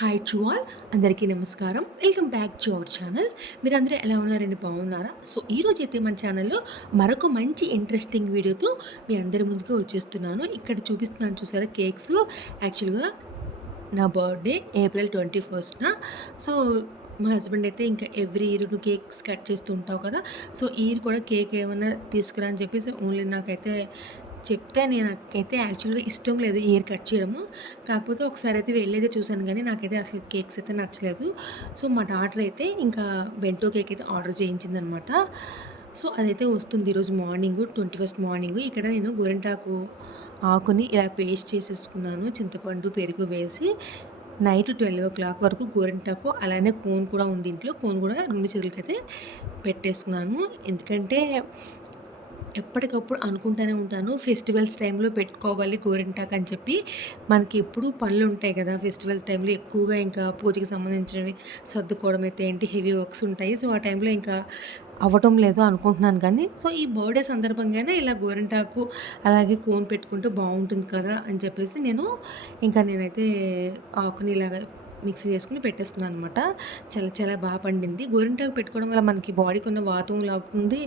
Hi to all, అందరికీ నమస్కారం. Welcome back to our channel. మీరందరూ ఎలా ఉన్నారండి? బాగున్నారా? సో ఈరోజు అయితే మన ఛానల్లో మరొక మంచి ఇంట్రెస్టింగ్ వీడియోతో మీ అందరి ముందుకు వచ్చేస్తున్నాను. ఇక్కడ చూపిస్తున్నాను చూసారా కేక్స్. యాక్చువల్గా నా బర్త్డే ఏప్రిల్ 21న. సో మా హస్బెండ్ అయితే ఇంకా ఎవ్రీ ఇయర్ నువ్వు కేక్స్ కట్ చేస్తూ ఉంటావు కదా, సో ఈ ఇయర్ కూడా కేక్ ఏమైనా తీసుకురా అని చెప్పేసి ఓన్లీ నాకైతే చెప్తే నాకైతే యాక్చువల్గా ఇష్టం లేదు ఇయర్ కట్ చేయడము. కాకపోతే ఒకసారి అయితే వెళ్ళేదే చూశాను కానీ నాకైతే అసలు కేక్స్ అయితే నచ్చలేదు. సో మా డాటర్ అయితే ఇంకా బెంటో కేక్ అయితే ఆర్డర్ చేయించిందనమాట. సో అదైతే వస్తుంది ఈరోజు మార్నింగ్ 21st మార్నింగ్. ఇక్కడ నేను గోరింటాకు ఆకుని ఇలా పేస్ట్ చేసేసుకున్నాను, చింతపండు పెరుగు వేసి. నైట్ 12 o'clock వరకు గోరింటాకు అలానే కోన్ కూడా ఉంది ఇంట్లో. కోన్ కూడా 2 చేతులకైతే పెట్టేసుకున్నాను. ఎందుకంటే ఎప్పటికప్పుడు అనుకుంటూనే ఉంటాను ఫెస్టివల్స్ టైంలో పెట్టుకోవాలి గోరింటాకు అని చెప్పి. మనకి ఎప్పుడు పనులు ఉంటాయి కదా ఫెస్టివల్స్ టైంలో, ఎక్కువగా ఇంకా పూజకి సంబంధించినవి సర్దుకోవడం అయితే ఏంటి హెవీ వర్క్స్ ఉంటాయి. సో ఆ టైంలో ఇంకా అవ్వటం లేదు అనుకుంటున్నాను కానీ, సో ఈ బర్త్డే సందర్భంగానే ఇలా గోరింటాకు అలాగే కోన్ పెట్టుకుంటే బాగుంటుంది కదా అని చెప్పేసి నేనైతే ఆకుని ఇలాగ మిక్సీ చేసుకుని పెట్టేస్తున్నాను అనమాట. చాలా చాలా బాగా పండింది. గోరింటాకు పెట్టుకోవడం వల్ల మనకి బాడీకి ఉన్న వాతం లాగుతుంది,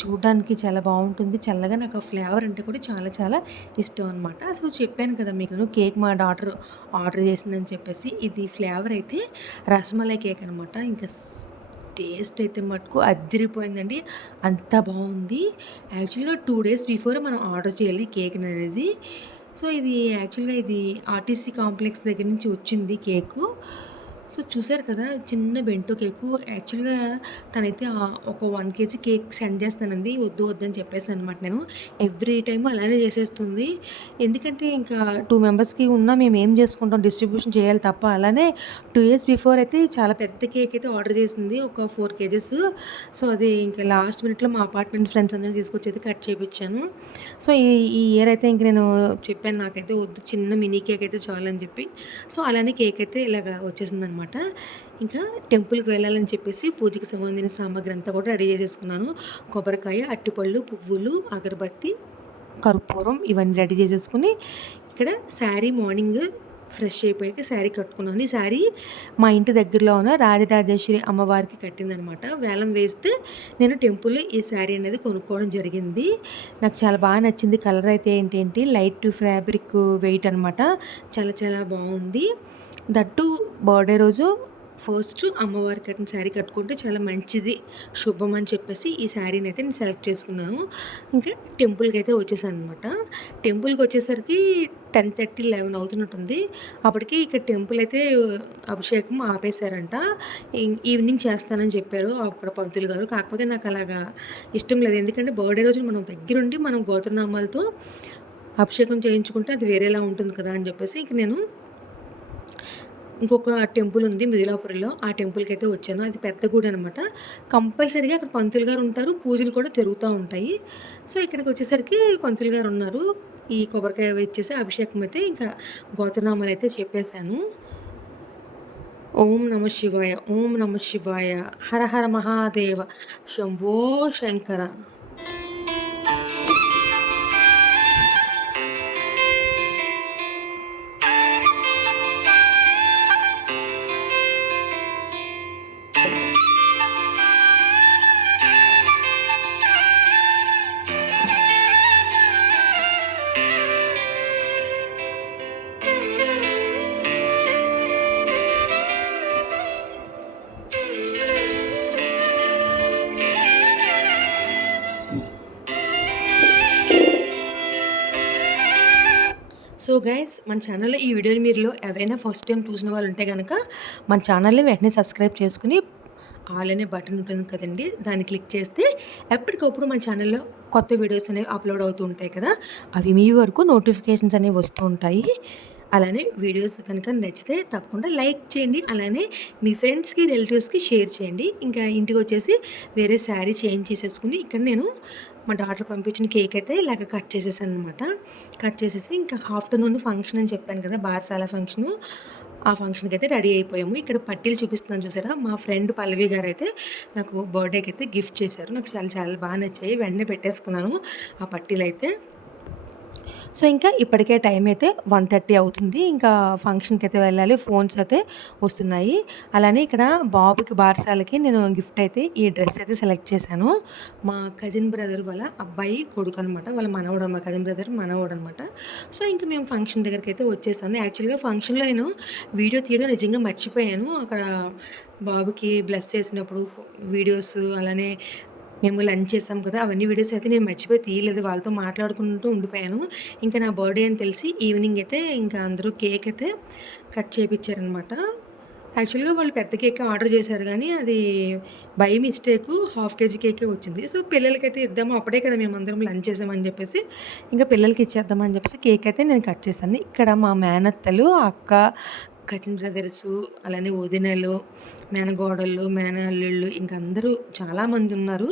చూడడానికి చాలా బాగుంటుంది చల్లగా. నాకు ఆ ఫ్లేవర్ అంటే కూడా చాలా చాలా ఇష్టం అనమాట. సో చెప్పాను కదా మీకు కేక్ మా డాటర్ ఆర్డర్ చేసిందని చెప్పేసి. ఇది ఫ్లేవర్ అయితే రసమలై కేక్ అనమాట. ఇంకా టేస్ట్ అయితే మటుకు అదిరిపోయిందండి, అంత బాగుంది. యాక్చువల్గా 2 days బిఫోర్ మనం ఆర్డర్ చేయాలి కేక్ అనేది. సో ఇది యాక్చువల్గా ఇది ఆర్టీసీ కాంప్లెక్స్ దగ్గర నుంచి వచ్చింది కేకు. సో చూసారు కదా చిన్న బెంటో కేకు. యాక్చువల్గా తనైతే ఒక 1 kg కేక్ సెండ్ చేస్తానంది, వద్దని చెప్పేసి అనమాట. నేను ఎవ్రీ టైమ్ అలానే చేసేస్తుంది. ఎందుకంటే ఇంకా 2 మెంబర్స్కి ఉన్నా మేము ఏం చేసుకుంటాం, డిస్ట్రిబ్యూషన్ చేయాలి తప్ప. అలానే 2 years బిఫోర్ అయితే చాలా పెద్ద కేక్ అయితే ఆర్డర్ చేసింది, ఒక 4 kgs. సో అది ఇంకా లాస్ట్ మినిట్లో మా అపార్ట్మెంట్ ఫ్రెండ్స్ అందరినీ తీసుకొచ్చి అయితే కట్ చేయించాను. సో ఈ ఇయర్ అయితే ఇంక నేను చెప్పాను నాకైతే వద్దు, చిన్న మినీ కేక్ అయితే చాలు అని చెప్పి. సో అలానే కేక్ అయితే ఇలాగ వచ్చేసింది అనమాట. ఇంకా టెంపుల్కి వెళ్ళాలని చెప్పేసి పూజకి సంబంధించిన సామాగ్రి అంతా కూడా రెడీ చేసేసుకున్నాను. కొబ్బరికాయ, అట్టిపళ్ళు, పువ్వులు, అగరబత్తి, కర్పూరం ఇవన్నీ రెడీ చేసేసుకుని ఇక్కడ శారీ మార్నింగ్ ఫ్రెష్ అయిపోయాక శారీ కట్టుకున్నాను. ఈ శారీ మా ఇంటి దగ్గరలో ఉన్న రాజరాజేశ్వరి అమ్మవారికి కట్టిందనమాట. వేలం వేస్తే నేను టెంపుల్లో ఈ శారీ అనేది కొనుక్కోవడం జరిగింది. నాకు చాలా బాగా నచ్చింది. కలర్ అయితే ఏంటి లైట్ ఫ్యాబ్రిక్ వెయిట్ అనమాట. చాలా చాలా బాగుంది. దట్టు బర్త్డే రోజు ఫస్ట్ అమ్మవారి కట్టిన శారీ కట్టుకుంటే చాలా మంచిది, శుభం అని చెప్పేసి ఈ శారీని అయితే నేను సెలెక్ట్ చేసుకున్నాను. ఇంకా టెంపుల్కి అయితే వచ్చేసాను అనమాట. టెంపుల్కి వచ్చేసరికి 10:30, 11 అవుతున్నట్టుంది. అప్పటికి ఇక్కడ టెంపుల్ అయితే అభిషేకం ఆపేశారంట. ఈవినింగ్ చేస్తానని చెప్పారు అక్కడ పంతులు గారు. కాకపోతే నాకు అలాగా ఇష్టం లేదు, ఎందుకంటే బర్త్డే రోజు మనం దగ్గరుండి మనం గోత్రనామాలతో అభిషేకం చేయించుకుంటే అది వేరేలా ఉంటుంది కదా అని చెప్పేసి ఇంక నేను ఇంకొక టెంపుల్ ఉంది మిదిలాపురిలో, ఆ టెంపుల్కి అయితే వచ్చాను. అది పెద్ద గుడి అనమాట. కంపల్సరీగా అక్కడ పంతులు గారు ఉంటారు, పూజలు కూడా జరుగుతూ ఉంటాయి. సో ఇక్కడికి వచ్చేసరికి పంతులు గారు ఉన్నారు. ఈ కొబ్బరికాయ ఇచ్చేసి అభిషేకం అయితే ఇంకా గోత్రనామాలు అయితే చెప్పేశాను. ఓం నమ శివాయ, ఓం నమ శివాయ, హర హర మహాదేవ, శంభో శంకర. సో గైస్, మన ఛానల్లో ఈ వీడియోని మీరులో ఎవరైనా ఫస్ట్ టైం చూసిన వాళ్ళు ఉంటే కనుక మన ఛానల్ని వెంటనే సబ్స్క్రైబ్ చేసుకుని ఆల్ అనే బటన్ ఉంటుంది కదండి, దాన్ని క్లిక్ చేస్తే ఎప్పటికప్పుడు మన ఛానల్లో కొత్త వీడియోస్ అనేవి అప్లోడ్ అవుతూ ఉంటాయి కదా, అవి మీ వరకు నోటిఫికేషన్స్ అనేవి వస్తూ ఉంటాయి. అలానే వీడియోస్ కనుక నచ్చితే తప్పకుండా లైక్ చేయండి, అలానే మీ ఫ్రెండ్స్కి రిలేటివ్స్కి షేర్ చేయండి. ఇంకా ఇంటికి వచ్చేసి వేరే శారీ చేంజ్ చేసేసుకుని ఇక్కడ నేను మా డాటర్ పంపించిన కేక్ అయితే ఇలాగ కట్ చేసేసాను అనమాట. కట్ చేసేసి ఇంకా ఆఫ్టర్నూన్ ఫంక్షన్ అని చెప్పాను కదా, బారసాల ఫంక్షను, ఆ ఫంక్షన్కి అయితే రెడీ అయిపోయాము. ఇక్కడ పట్టీలు చూపిస్తున్నాను చూసారా, మా ఫ్రెండ్ పల్లవి గారు అయితే నాకు బర్త్డేకి అయితే గిఫ్ట్ చేశారు. నాకు చాలా చాలా బాగా నచ్చాయి, వెంటనే పెట్టేసుకున్నాను ఆ పట్టీలు అయితే. సో, ఇంకా ఇప్పటికే టైం అయితే 1:30 అవుతుంది. ఇంకా ఫంక్షన్‌కైతే వెళ్ళాలి. ఫోన్స్ అయితే వస్తున్నాయి. అలానే ఇక్కడ బాబుకి బారసాలకి నేను గిఫ్ట్ అయితే ఈ డ్రెస్ అయితే సెలెక్ట్ చేశాను. మా కజిన్ బ్రదర్ వాళ్ళ అబ్బాయి కొడుకనమాట. వాళ్ళ మనవడు, మా కజిన్ బ్రదర్ మనవడనమాట. సో, ఇంక మేము ఫంక్షన్ దగ్గరికైతే వచ్చేసాను. యాక్చువల్‌గా ఫంక్షన్‌లో నేను వీడియో తీయడం నిజంగా మర్చిపోయాను. అక్కడ బాబుకి బ్లెస్ చేసినప్పుడు వీడియోస్ అలానే మేము లంచ్ చేసాం కదా! అవన్నీ వీడియోస్ అయితే నేను మర్చిపోయి తీయలేదు. వాళ్ళతో మాట్లాడుకుంటూ ఉండిపోయాను. ఇంకా నా బర్త్‌డే అని తెలిసి ఈవినింగ్ అయితే ఇంకా అందరూ కేక్ అయితే కట్ చేపిచ్చారనమాట. యాక్చువల్‌గా వాళ్ళు పెద్ద కేకే ఆర్డర్ చేశారు గానీ, అది బై మిస్టేకు హాఫ్ కేజీ కేకే వచ్చింది. సో, పిల్లలకైతే ఇద్దాము అప్పుడే కదా మేమందరం లంచ్ చేసామని చెప్పేసి, ఇంకా పిల్లలకి ఇచ్చేద్దామని చెప్పేసి కేక్ అయితే నేను కట్ చేశాను. ఇక్కడ మా మేనత్తలు, అక్క, కజిన్ బ్రదర్సు, అలానే వదినలు, మేనకోడళ్ళు, మేనల్లుళ్ళు ఇంక అందరూ చాలామంది ఉన్నారు.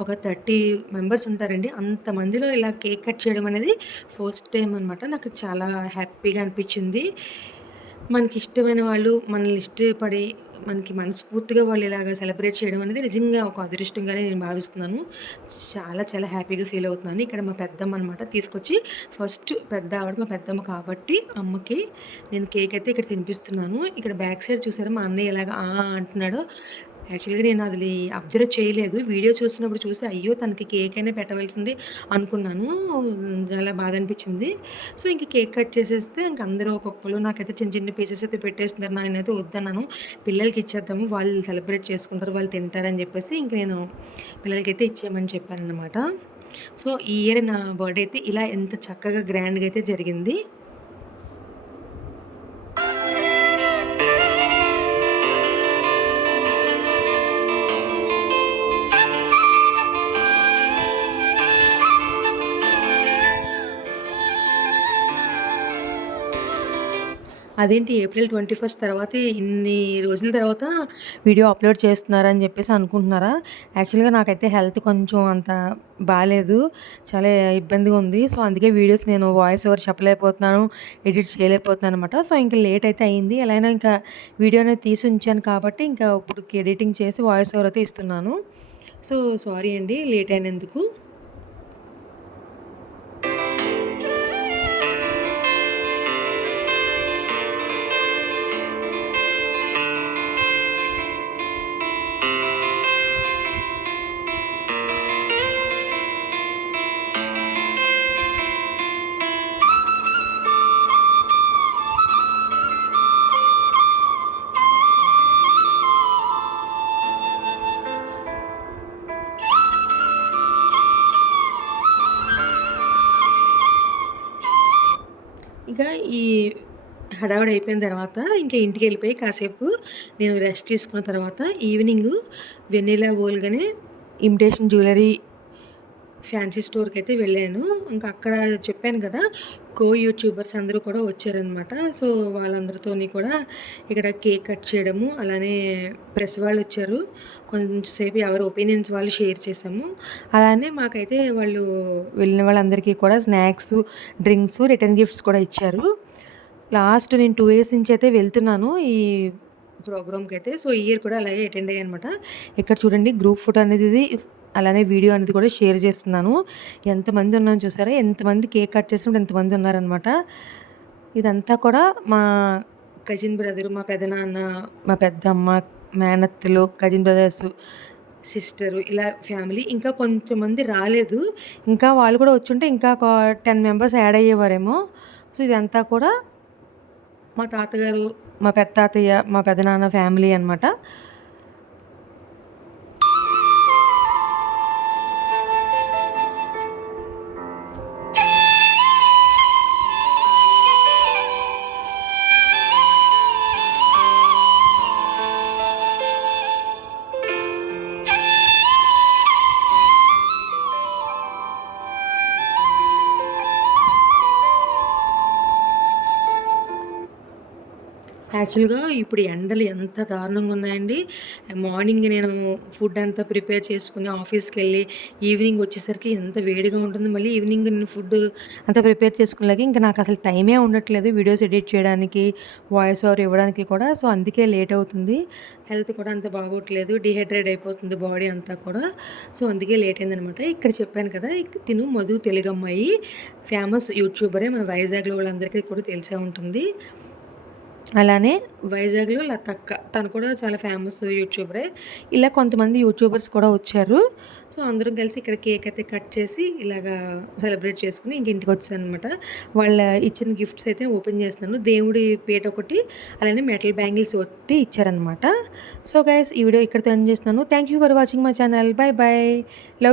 ఒక 30 మెంబర్స్ ఉంటారండి. అంతమందిలో ఇలా కేక్ కట్ చేయడం అనేది ఫస్ట్ టైం అనమాట. నాకు చాలా హ్యాపీగా అనిపించింది. మనకిష్టమైన వాళ్ళు మనల్ని ఇష్టపడి, మనకి మనస్ఫూర్తిగా వాళ్ళు ఇలాగ సెలబ్రేట్ చేయడం అనేది నిజంగా ఒక అదృష్టంగానే నేను భావిస్తున్నాను. చాలా చాలా హ్యాపీగా ఫీల్ అవుతున్నాను. ఇక్కడ మా పెద్దమ్మ అనమాట తీసుకొచ్చి ఫస్ట్ పెద్ద ఆవిడ మా పెద్దమ్మ కాబట్టి అమ్మకి నేను కేక్ అయితే ఇక్కడ తినిపిస్తున్నాను. ఇక్కడ బ్యాక్ సైడ్ చూసారా మా అన్నయ్య ఎలాగ అంటున్నాడో. యాక్చువల్‌గా నేను అది అబ్జర్వ్ చేయలేదు. వీడియో చూస్తున్నప్పుడు చూసి అయ్యో! తనకి కేక్ అయినా పెట్టవలసింది అనుకున్నాను. చాలా బాధ అనిపించింది. సో, ఇంక కేక్ కట్ చేసేస్తే ఇంక అందరూ ఒక్కొక్కళ్ళు నాకైతే చిన్న చిన్న పీసెస్ అయితే పెట్టేస్తున్నారు. నేనైతే వద్దన్నాను. పిల్లలకి ఇచ్చేద్దాము. వాళ్ళు సెలబ్రేట్ చేసుకుంటారు. వాళ్ళు తింటారని చెప్పేసి ఇంక నేను పిల్లలకైతే ఇచ్చేయమని చెప్పాననమాట. సో, ఈ ఇయర్ నా బర్త్‌డే అయితే ఇలా ఎంత చక్కగా గ్రాండ్‌గా అయితే జరిగింది. అదేంటి ఏప్రిల్ 21 తర్వాతే ఇన్ని రోజుల తర్వాత వీడియో అప్‌లోడ్ చేస్తున్నారని జెప్పేసి అనుకుంటున్నారా? యాక్చువల్‌గా నాకైతే హెల్త్ కొంచెం అంత బాలేదు. చాలా ఇబ్బందిగా ఉంది. సో, అందుకే వీడియోస్ నేను వాయిస్ ఓవర్ చెప్పలేకపోతున్నాను. ఎడిట్ చేయలేకపోతున్నాననమాట. సో, ఇంక లేట్ అయితే అయింది. ఎలా అయినా ఇంకా వీడియో అనేది తీసి ఉంచాను కాబట్టి ఇంకా ఇప్పుడుకి ఎడిటింగ్ చేసి వాయిస్ ఓవర్ అయితే ఇస్తున్నాను. సో, సారీ అండి లేట్ అయినందుకు. ఇక ఈ హడావిడి అయిపోయిన తర్వాత ఇంకా ఇంటికెళ్ళిపోయి కాసేపు నేను రెస్ట్ తీసుకున్న తర్వాత ఈవినింగు వెన్నెలా వోల్గానే ఇమిటేషన్ జ్యువెలరీ ఫ్యాన్సీ స్టోర్‌కైతే వెళ్ళాను. ఇంకా అక్కడ చెప్పాను కదా! యూట్యూబర్స్ అందరూ కూడా వచ్చారనమాట. సో, వాళ్ళందరితోని కూడా ఇక్కడ కేక్ కట్ చేయడము, అలానే ప్రెస్ వాళ్ళొచ్చారు. కొంచెంసేపు ఎవరి ఒపీనియన్స్ వాళ్ళు షేర్ చేసాము. అలానే మాకైతే వాళ్ళు వెళ్ళిన వాళ్ళందరికీ కూడా స్నాక్సు, డ్రింక్సు, రిటర్న్ గిఫ్ట్స్ కూడా ఇచ్చారు. లాస్ట్ నేను 2 ఇయర్స్ నుంచి అయితే వెళ్తున్నాను ఈ ప్రోగ్రామ్‌కైతే. సో, ఈ ఇయర్ కూడా అలాగే అటెండ్ అయ్యాననమాట. ఇక్కడ చూడండి గ్రూప్ ఫోటో అనేది అలానే వీడియో అనేది కూడా షేర్ చేస్తున్నాను. ఎంతమంది ఉన్నామో చూసారా? ఎంతమంది కేక్ కట్ చేసినప్పుడు ఎంతమంది ఉన్నారనమాట. ఇదంతా కూడా మా కజిన్ బ్రదరు, మా పెదనాన్న, మా పెద్దమ్మ, మేనత్తలు, కజిన్ బ్రదర్సు, సిస్టరు ఇలా ఫ్యామిలీ. ఇంకా కొంచెంమంది రాలేదు. ఇంకా వాళ్ళు కూడా వచ్చుంటే ఇంకా ఒక 10 మెంబర్స్ యాడ్ అయ్యేవారేమో. సో, ఇదంతా కూడా మా తాతగారు, మా పెత్తాతయ్య, మా పెదనాన్న ఫ్యామిలీ అనమాట. యాక్చువల్‌గా ఇప్పుడు ఎండలు ఎంత దారుణంగా ఉన్నాయండి. మార్నింగ్ నేను ఫుడ్ అంతా ప్రిపేర్ చేసుకొని ఆఫీస్‌కెళ్ళి, ఈవినింగ్ వచ్చేసరికి ఎంత వేడిగా ఉంటుంది. మళ్ళీ ఈవినింగ్ నేను ఫుడ్ అంతా ప్రిపేర్ చేసుకునేలాగా ఇంక నాకసలు టైమే ఉండట్లేదు వీడియోస్ ఎడిట్ చేయడానికి, వాయిస్ ఓవర్ ఇవ్వడానికి కూడా. సో, అందుకే లేట్ అవుతుంది. హెల్త్ కూడా అంత బాగోట్లేదు. డీహైడ్రేట్ అయిపోతుంది బాడీ అంతా కూడా. సో, అందుకే లేట్ అయిందనమాట. ఇక్కడ చెప్పాను కదా! తిను మధు తెలుగమ్మాయి. ఫేమస్ యూట్యూబరే. మన వైజాగ్‌లో వాళ్ళందరికీ కూడా తెలిసే ఉంటుంది. అలానే వైజాగ్‌లో లతక్క. తను కూడా చాలా ఫేమస్ యూట్యూబరే. ఇలా కొంతమంది యూట్యూబర్స్ కూడా వచ్చారు. సో, అందరం కలిసి ఇక్కడ కేక్ అయితే కట్ చేసి ఇలాగా సెలబ్రేట్ చేసుకొని ఇంక ఇంటికొచ్చేసాననమాట. వాళ్ళ ఇచ్చిన గిఫ్ట్స్ అయితే ఓపెన్ చేస్తున్నాను. దేవుడి పీట ఒకటి, అలానే మెటల్ బ్యాంగిల్స్ ఒకటి ఇచ్చారనమాట. సో, గైస్ ఈ వీడియో ఇక్కడితో ఎండ్ చేస్తున్నాను. Thank you for watching my channel. By by. Love you.